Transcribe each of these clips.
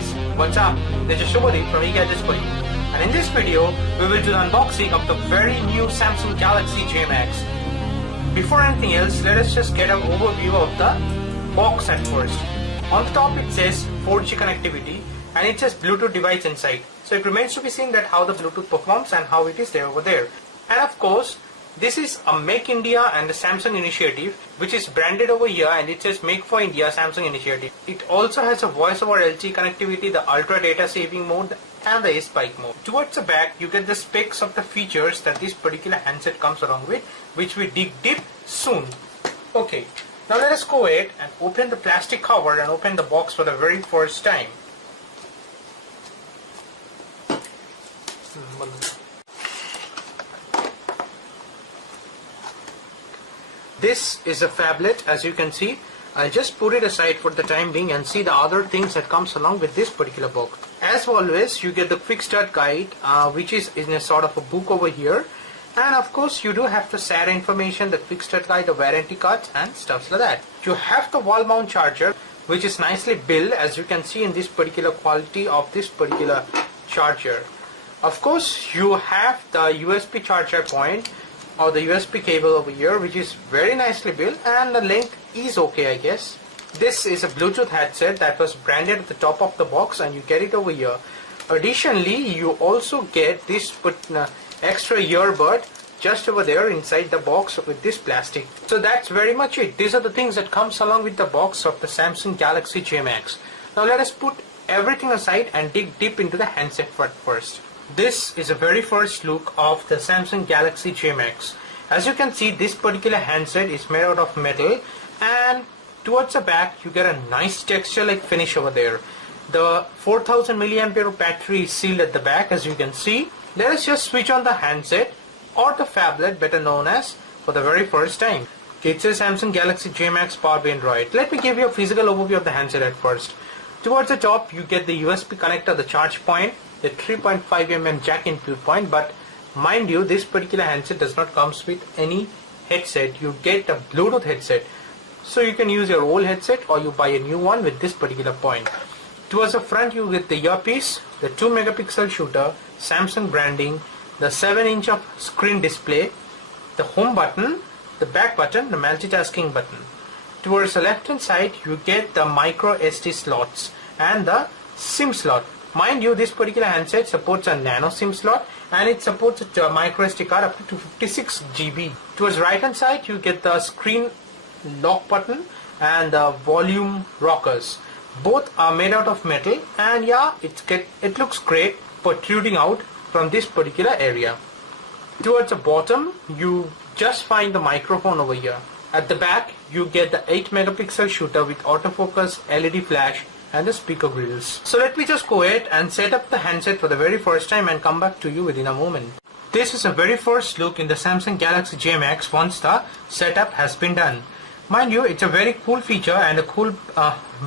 guys, what's up? This is Shubhadeep from eGadgets for you, and in this video we will do the unboxing of the very new Samsung Galaxy J Max. Before anything else, let us just get an overview of the box at first. On the top it says 4G connectivity and it says Bluetooth device inside. So it remains to be seen that how the Bluetooth performs and how it is there over there. And of course, this is a Make India and the Samsung initiative which is branded over here, and it says Make for India Samsung initiative. It also has a voice over LTE connectivity, the ultra data saving mode and the A-Spike mode. Towards the back you get the specs of the features that this particular handset comes along with, which we dig deep soon. Okay, now let us go ahead and open the plastic cover and open the box for the very first time. This is a phablet, as you can see. I'll just put it aside for the time being and see the other things that comes along with this particular box. As always, you get the quick start guide, which is in a sort of a book over here. And of course, you do have the SAR information, the quick start guide, the warranty cards and stuff like that. You have the wall mount charger, which is nicely built, as you can see in this particular quality of this particular charger. Of course, you have the USB charger point or the USB cable over here, which is very nicely built, and the length is okay, I guess. This is a Bluetooth headset that was branded at the top of the box, and you get it over here. Additionally, you also get this extra earbud just over there inside the box with this plastic. So that's very much it. These are the things that comes along with the box of the Samsung Galaxy J Max. Now let us put everything aside and dig deep into the handset first. This is a very first look of the Samsung Galaxy J Max. As you can see, this particular handset is made out of metal, and towards the back you get a nice texture like finish over there. The 4000 mAh battery is sealed at the back, as you can see. Let us just switch on the handset, or the phablet better known as, for the very first time. It says Samsung Galaxy J Max powered by Android. Let me give you a physical overview of the handset at first. Towards the top you get the USB connector, the charge point, the 3.5mm jack input point, but mind you, this particular handset does not comes with any headset. You get a Bluetooth headset, so you can use your old headset or you buy a new one with this particular point. Towards the front you get the earpiece, the 2 megapixel shooter, Samsung branding, the 7-inch of screen display, the home button, the back button, the multitasking button. Towards the left hand side you get the micro SD slots and the SIM slot. Mind you, this particular handset supports a nano SIM slot, and it supports a micro SD card up to 256 GB. Towards the right hand side you get the screen lock button and the volume rockers. Both are made out of metal, and yeah, it looks great protruding out from this particular area. Towards the bottom you just find the microphone over here. At the back you get the 8 megapixel shooter with autofocus, LED flash and the speaker grills. So let me just go ahead and set up the handset for the very first time and come back to you within a moment. This is a very first look in the Samsung Galaxy J Max once the setup has been done. Mind you, it's a very cool feature and a cool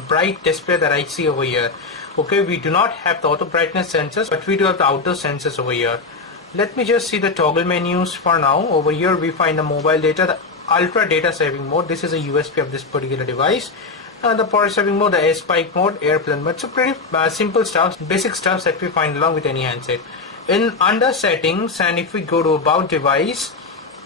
bright display that I see over here. Okay, we do not have the auto brightness sensors, but we do have the outdoor sensors over here. Let me just see the toggle menus for now. Over here we find the mobile data, the ultra data saving mode. This is a USP of this particular device. The power saving mode, the A-Spike mode, airplane mode. So pretty simple stuff, basic stuff that we find along with any handset. In under settings, and if we go to about device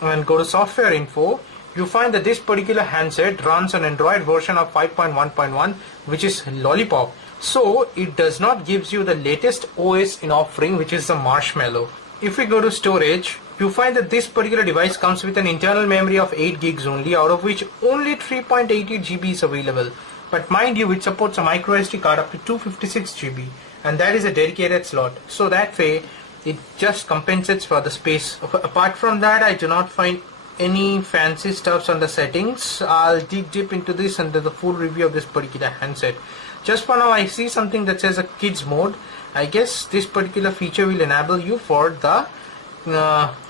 and go to software info, you find that this particular handset runs an Android version of 5.1.1, which is Lollipop. So it does not gives you the latest OS in offering, which is the Marshmallow. If we go to storage, you find that this particular device comes with an internal memory of 8 gigs only, out of which only 3.88 GB is available. But mind you, it supports a micro SD card up to 256 GB, and that is a dedicated slot. So that way it just compensates for the space. Apart from that, I do not find any fancy stuffs on the settings. I'll dig deep into this under the full review of this particular handset. Just for now, I see something that says a kids mode. I guess this particular feature will enable you for the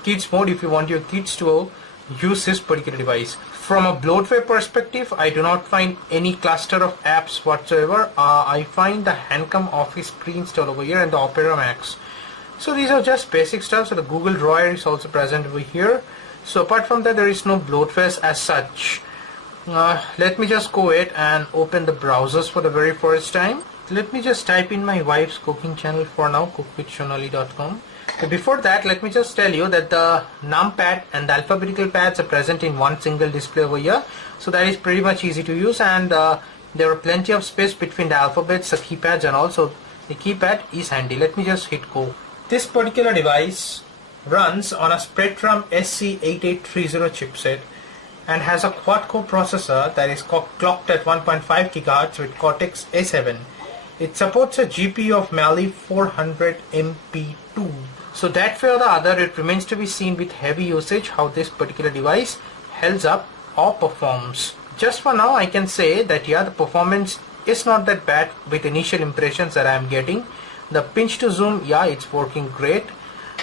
kids mode if you want your kids to use this particular device. From a bloatware perspective, I do not find any cluster of apps whatsoever. I find the Handcom Office pre-installed over here and the Opera Max. So these are just basic stuff. So the Google Drawer is also present over here. So apart from that, there is no bloatware as such. Let me just go ahead and open the browsers for the very first time. let me just type in my wife's cooking channel for now, cookwithshonali.com. Before that, let me just tell you that the numpad and the alphabetical pads are present in one single display over here, so that is pretty much easy to use, and there are plenty of space between the alphabets, the keypads, and also the keypad is handy. Let me just hit go. This particular device runs on a Spectrum SC8830 chipset and has a quad-core processor that is clocked at 1.5 GHz with Cortex A7. It supports a GPU of Mali 400 MP2. So that way or the other, it remains to be seen with heavy usage how this particular device holds up or performs. Just for now, I can say that yeah, the performance is not that bad with initial impressions that I am getting. The pinch to zoom, yeah, it's working great.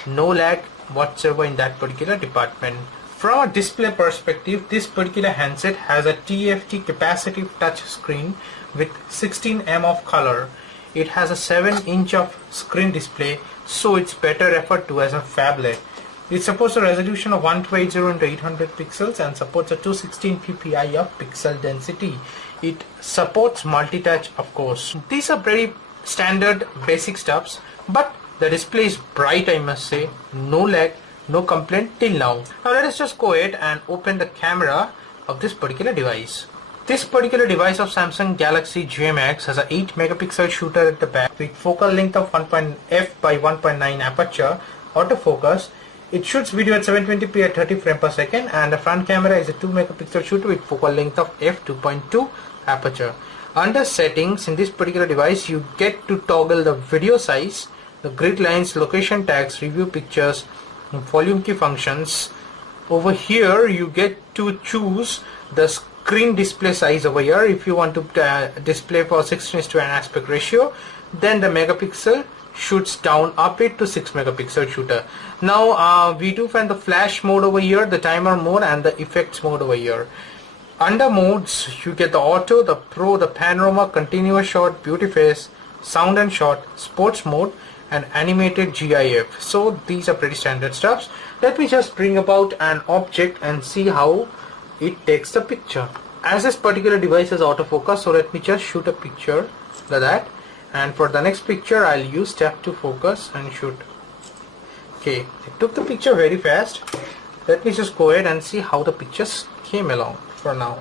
No lag whatsoever in that particular department. From a display perspective, this particular handset has a TFT capacitive touch screen with 16 of color. It has a 7-inch of screen display, so it's better referred to as a phablet. It supports a resolution of 1280 into 800 pixels and supports a 216 ppi of pixel density. It supports multi-touch, of course. These are very standard basic stuffs, but the display is bright, I must say. No lag, no complaint till now. Now let us just go ahead and open the camera of this particular device. This particular device of Samsung Galaxy J Max has a 8 megapixel shooter at the back with focal length of 1.f by 1.9 aperture, autofocus. It shoots video at 720p at 30 frames per second, and the front camera is a 2 megapixel shooter with focal length of f2.2 aperture. Under settings in this particular device, you get to toggle the video size, the grid lines, location tags, review pictures, and volume key functions. Over here you get to choose the screen display size over here. If you want to display for 16:1 aspect ratio, then the megapixel shoots down up it to 6 megapixel shooter. Now we do find the flash mode over here, the timer mode, and the effects mode over here. Under modes you get the auto, the pro, the panorama, continuous shot, beauty face, sound and shot, sports mode, and animated GIF. So these are pretty standard stuffs. Let me just bring about an object and see how it takes the picture. As this particular device is autofocus, so let me just shoot a picture like that, and for the next picture I'll use tap to focus and shoot. Okay, it took the picture very fast. Let me just go ahead and see how the pictures came along for now.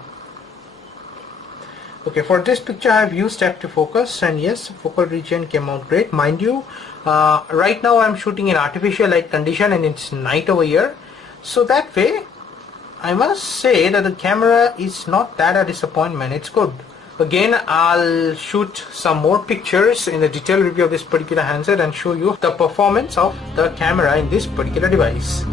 Okay, for this picture I have used tap to focus, and yes, focal region came out great. Mind you, right now I'm shooting in artificial light condition and it's night over here, so that way I must say that the camera is not that a disappointment. It's good. Again, I'll shoot some more pictures in the detailed review of this particular handset and show you the performance of the camera in this particular device.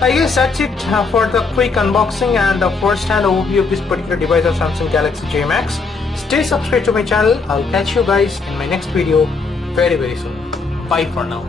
I guess that's it for the quick unboxing and the first-hand overview of this particular device of Samsung Galaxy J Max. Stay subscribed to my channel. I'll catch you guys in my next video very soon. Bye for now.